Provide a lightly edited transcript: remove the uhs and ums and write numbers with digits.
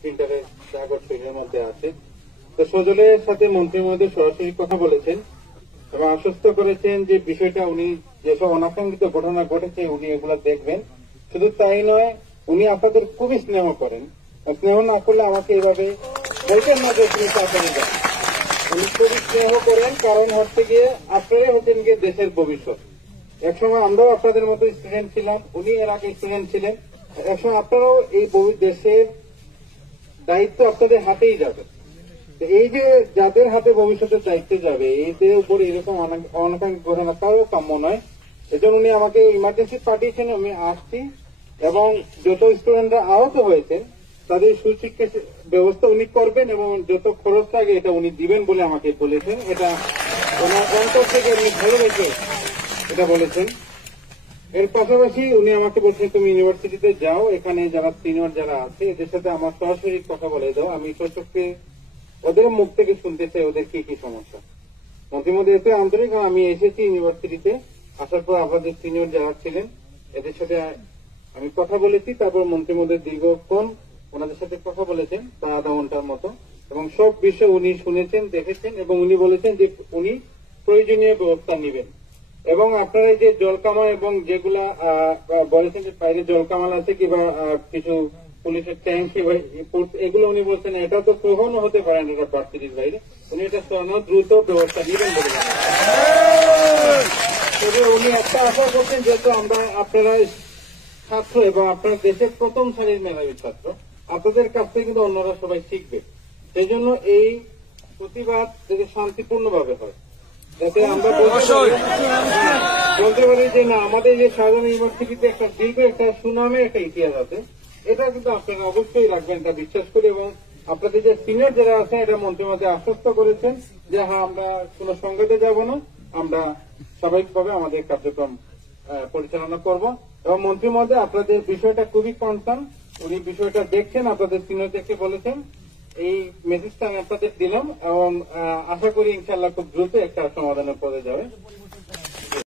প্রিন্টারে কাগজ শরীরের মধ্যে আছে। তো সজলের সাথে মন্ত্রী মহোদয় সরাসরি কথা বলেছেন এবং আশ্বস্ত করেছেন যে বিষয়টা উনি যেসব অনাকাঙ্ক্ষিত ঘটনা ঘটেছে উনি এগুলো দেখবেন। শুধু তাই নয়, উনি আপনাদের খুবই স্নেহ করেন। স্নেহ না করলে আমাকে এইভাবে বলতেন না যে তুমি চাকরি যান। উনি খুবই স্নেহ করেন, কারণ হচ্ছে গিয়ে আপনারাই হচ্ছেন গিয়ে দেশের ভবিষ্যৎ। একসময় আমরাও আপনাদের মতো স্টুডেন্ট ছিলাম, উনি এর আগে স্টুডেন্ট ছিলেন। একসময় আপনারাও এই দেশের দায়িত্ব আপনাদের হাতেই যাবে। এই যে যাদের হাতে ভবিষ্যতের দায়িত্ব যাবে, এদের উপরে এরকম অনাকাঙ্ক্ষিত ঘটনা কারো কাম্য নয়। এজন্য উনি আমাকে ইমার্জেন্সি পাঠিয়েছেন, আমি আসছি এবং যত স্টুডেন্টরা আহত হয়েছেন তাদের সুচিকিৎসা ব্যবস্থা উনি করবেন এবং যত খরচ লাগে এটা উনি দিবেন বলে আমাকে বলেছেন। এটা ওনার অন্তর থেকে উনি ভালোবেসে এটা বলেছেন। এর পাশাপাশি উনি আমাকে বলছেন তুমি ইউনিভার্সিটিতে যাও, এখানে যারা সিনিয়র যারা আছে এদের সাথে আমার সরাসরি কথা বলে দাও, আমি সচক্ষে ওদের মুখ থেকে শুনতে চাই ওদের কি কি সমস্যা। মন্ত্রী মহোদয় এতে আন্তরিক, আমি এসেছি ইউনিভার্সিটিতে, আসার পর আপনাদের সিনিয়র যারা ছিলেন এদের সাথে আমি কথা বলেছি। তারপর মন্ত্রী মহোদয় দীর্ঘক্ষণ ওনাদের সাথে কথা বলেছেন, প্রায় আধা ঘন্টার মতো, এবং সব বিষয় উনি শুনেছেন, দেখেছেন এবং উনি বলেছেন যে উনি প্রয়োজনীয় ব্যবস্থা নেবেন। এবং আপনারা যে জলকামান এবং যেগুলা বলেছেন যে বাইরে জলকামান আছে কিংবা কিছু পুলিশের ট্যাঙ্ক এগুলো উনি বলছেন এটা তো কখনো হতে পারে না, এটা ভার্সিটির বাইরে। উনি এটা সরানো দ্রুত ব্যবস্থা নেবেন বলে তবে উনি একটা আশা করছেন, যেহেতু আমরা আপনারা ছাত্র এবং আপনার দেশের প্রথম সারির মেধাবী ছাত্র, আপনাদের কাছ থেকে কিন্তু অন্যরা সবাই শিখবে। সেই জন্য এই প্রতিবাদ যদি শান্তিপূর্ণভাবে হয়, যাতে আমরা বলতে পারি যে না আমাদের যে শাহজাহান ইউনিভার্সিটিতে একটা দীর্ঘ একটা সুনামের একটা ইতিহাস আছে, এটা কিন্তু আপনারা অবশ্যই রাখবেন, এটা বিশ্বাস করি। এবং আপনাদের যে সিনিয়র যারা আছেন এটা মন্ত্রী মহোদয় আশ্বস্ত করেছেন যে হ্যাঁ আমরা কোনো সংঘাতে যাব না, আমরা স্বাভাবিকভাবে আমাদের কার্যক্রম পরিচালনা করব। এবং মন্ত্রী মহোদয় আপনাদের বিষয়টা খুবই কনসার্ন, উনি বিষয়টা দেখছেন, আপনাদের সিনিয়রদেরকে বলেছেন। এই মেসেজটা আমি আপনাদের দিলাম এবং আশা করি ইনশাআল্লাহ খুব দ্রুত একটা সমাধানের পথে যাবে।